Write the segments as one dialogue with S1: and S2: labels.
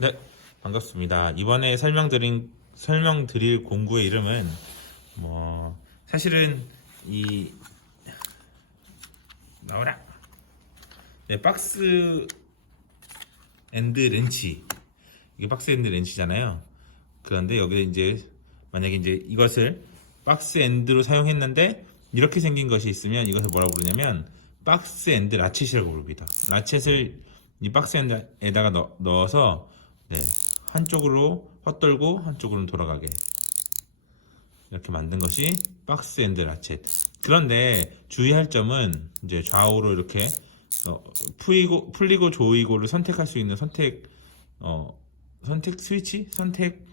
S1: 네, 반갑습니다. 이번에 설명드린 설명드릴 공구의 이름은 뭐 사실은 이 나오라. 네, 박스 앤드 렌치. 이게 박스 앤드 렌치잖아요. 그런데 여기 이제 만약에 이제 이것을 박스 앤드로 사용했는데 이렇게 생긴 것이 있으면 이것을 뭐라고 부르냐면 박스 앤드 라쳇이라고 부릅니다. 라쳇을 이 박스 앤드에다가 넣, 넣어서 네, 한쪽으로 헛돌고 한쪽으로는 돌아가게 이렇게 만든 것이 박스 앤드 라쳇. 그런데 주의할 점은 이제 좌우로 이렇게 어, 풀리고 풀리고 조이고를 선택할 수 있는 선택 어, 선택 스위치 선택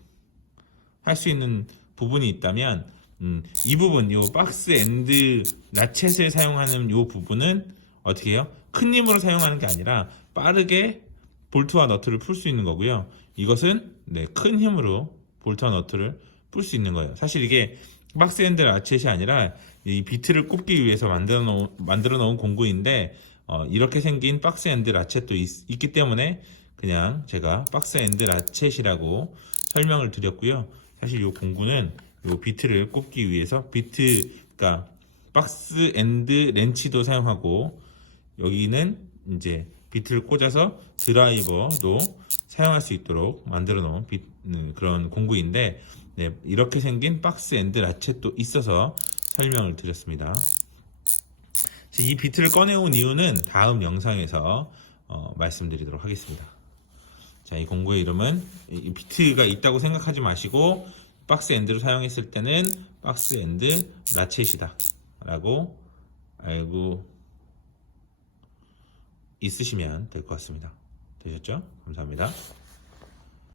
S1: 할 수 있는 부분이 있다면 음, 이 부분 요 박스 앤드 라쳇을 사용하는 요 부분은 어떻게 해요? 큰 힘으로 사용하는 게 아니라 빠르게 볼트와 너트를 풀 수 있는 거고요. 이것은 네, 큰 힘으로 볼트와 너트를 풀 수 있는 거예요. 사실 이게 박스 앤드 라쳇이 아니라 이 비트를 꼽기 위해서 만들어 놓은, 만들어 놓은 공구인데 어, 이렇게 생긴 박스 앤드 라쳇도 있, 있기 때문에 그냥 제가 박스 앤드 라쳇이라고 설명을 드렸고요. 사실 이 공구는 이 비트를 꼽기 위해서 비트, 그러니까 박스 앤드 렌치도 사용하고 여기는 이제 비트를 꽂아서 드라이버도 사용할 수 있도록 만들어 놓은 비- 음, 그런 공구인데 네, 이렇게 생긴 박스 앤드 라쳇도 있어서 설명을 드렸습니다. 이 비트를 꺼내온 이유는 다음 영상에서 어, 말씀드리도록 하겠습니다. 자, 이 공구의 이름은 이 비트가 있다고 생각하지 마시고 박스 앤드로 사용했을 때는 박스 앤드 라쳇이다 라고 알고 있으시면 될 것 같습니다. 되셨죠? 감사합니다.